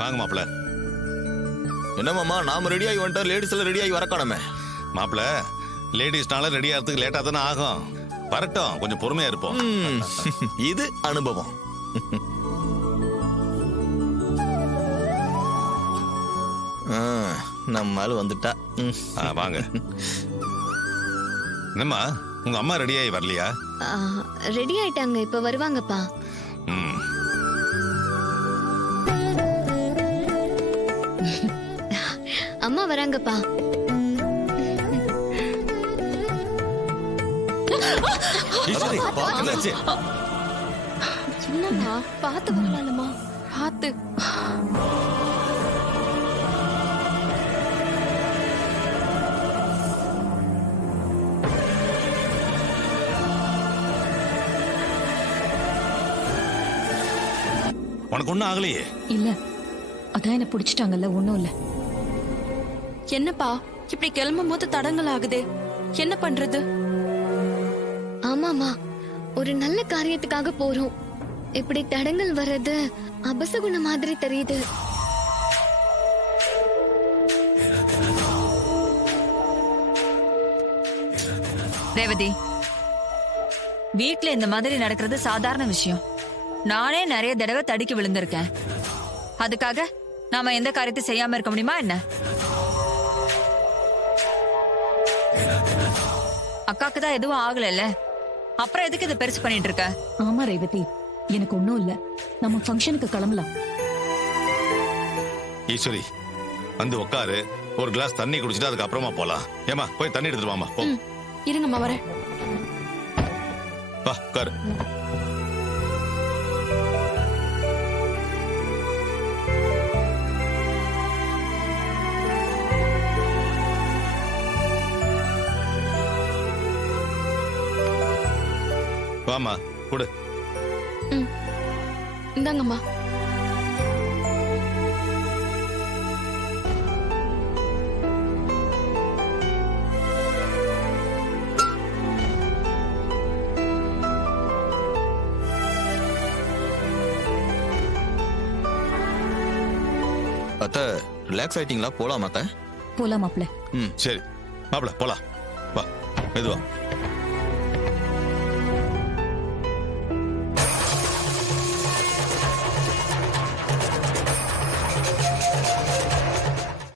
வாங்க மாப்பிள்ள. என்ன மாமா நாம ரெடி ஆகி வந்துட்டோம், லேடிஸ் எல்லாம் ரெடி ஆகி வரக்கானமே. மாப்பிள்ள, லேடிஸ்னால ரெடி ஆகிறதுக்கு லேட்டா தானே ஆகும். வரட்டும், கொஞ்சம் பொறுமையா இருப்போம். இது அனுபவம். நம்மால வந்துட்டா. வாங்க. என்னம்மா, உங்க அம்மா ரெடி ஆகி வரலையா? ரெடி ஆயிட்டாங்க, இப்ப வருவாங்கப்பா. அம்மா வராங்கப்பா. என்னம்மா பார்த்து வரலாம்மா, பார்த்து. உனக்கு ஒண்ணும் ஆகலையே? இல்ல, அதான் என்ன பிடிச்சிட்டாங்கல்ல, ஒண்ணும் இல்ல. என்னப்பா இப்படி கிளம்பும் போது தடங்கள் ஆகுதே, என்ன பண்றது? ஆமாமா, ஒரு நல்ல காரியத்துக்காக போறோம். இப்படி தடங்கள் வர்றது அபசகுண மாதிரி தெரியுது. ரேவதி, வீட்ல இந்த மாதிரி நடக்கிறது சாதாரண விஷயம். நானே நிறைய தடவை தடுக்கி விழுந்திருக்கேன். அதுக்காக நாம எந்த காரியத்தை செய்யாம இருக்க முடியுமா என்ன? அக்காக்கு தான் எதுவும் ஆகல, அப்புறம் எதுக்கு இதை பெருசு பண்ணிட்டு இருக்க? ஆமா ரேவதி, எனக்கு ஒண்ணும் இல்ல. நம்ம ஃபங்க்ஷனுக்கு கிளம்பலாம். ஈஸ்வரி, வந்து உட்காரு, ஒரு கிளாஸ் தண்ணி குடிச்சிட்டு அதுக்கு அப்புறமா போலாம். ஏமா, போய் தண்ணி எடுத்துட்டு வாமா. போ. இருங்கம்மா, வரேன். வா, உட்காரு. வாமா, கொடு. இந்தாங்கம்மா. அத்த ரிலாக்ஸ் ஆயிட்டீங்களா? போலாம் அத்த. போலாம் மாப்ள. சரி மாப்பிள்ள, போலாம். வா, மெதுவா.